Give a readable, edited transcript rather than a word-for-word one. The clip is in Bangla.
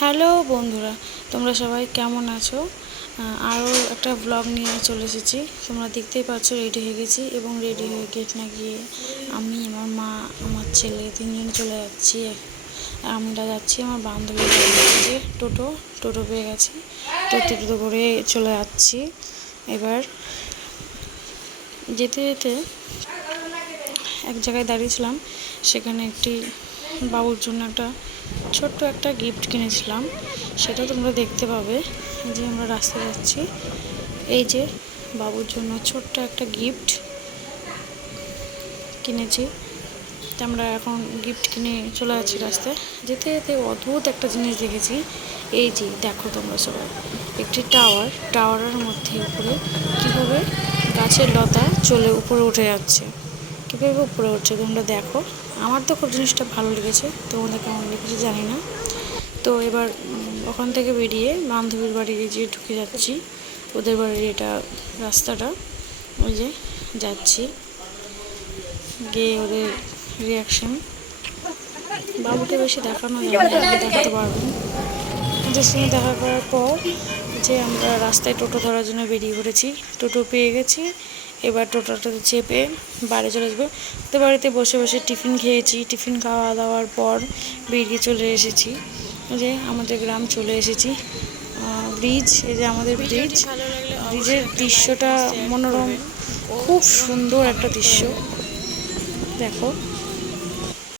হ্যালো বন্ধুরা, তোমরা সবাই কেমন আছো? আরও একটা ব্লগ নিয়ে চলে এসেছি। তোমরা দেখতেই পাচ্ছ রেডি হয়ে গেছি এবং রেডি হয়ে গেট না গিয়ে আমি, আমার মা, আমার ছেলে তিনজন চলে যাচ্ছি। আমরা যাচ্ছি আমার বান্ধবীর বাড়িতে। টোটো পেয়ে গেছি, টোটো করে চলে যাচ্ছি। এবার যেতে যেতে এক জায়গায় দাঁড়িয়েছিলাম, সেখানে একটি বাবুর জন্য ছোট্ট একটা গিফট কিনেছিলাম, সেটা তোমরা দেখতে পাবে। যে আমরা রাস্তায় যাচ্ছি, এই যে বাবুর জন্য ছোট্ট একটা গিফট কিনেছি। আমরা এখন গিফট কিনে চলে যাচ্ছি রাস্তায়। যেতে যেতে অদ্ভুত একটা জিনিস দেখেছি। এই যে দেখো তোমরা সবাই, একটি টাওয়ারের মধ্যে উপরে কীভাবে গাছের লতা চলে উপরে উঠে যাচ্ছে, কীভাবে উপরে উঠছে তোমরা দেখো। আমার তো খুব জিনিসটা ভালো লেগেছে, তোমাদের কেমন লেগেছে জানি না। তো এবার ওখান থেকে বেরিয়ে বান্ধবীর বাড়ি গিয়ে ঢুকে যাচ্ছি। ওদের বাড়ির এটা রাস্তাটা, ওই যে যাচ্ছি, গিয়ে ওদের রিয়াকশান বাবুকে বেশি দেখানো যাবে না, আমি দেখাতে পারবো না। ওদের সঙ্গে দেখা করার পর যে আমরা রাস্তায় টোটো ধরার জন্য বেরিয়ে পড়েছি। টোটো পেয়ে গেছি, এবার টোটোটাতে চেপে বাড়ি চলে আসবো। তো বাড়িতে বসে বসে টিফিন খেয়েছি। টিফিন খাওয়া দাওয়ার পর বেরিয়ে চলে এসেছি, যে আমাদের গ্রাম চলে এসেছি। ব্রিজ, এই যে আমাদের ব্রিজের দৃশ্যটা মনোরম, খুব সুন্দর একটা দৃশ্য। দেখো।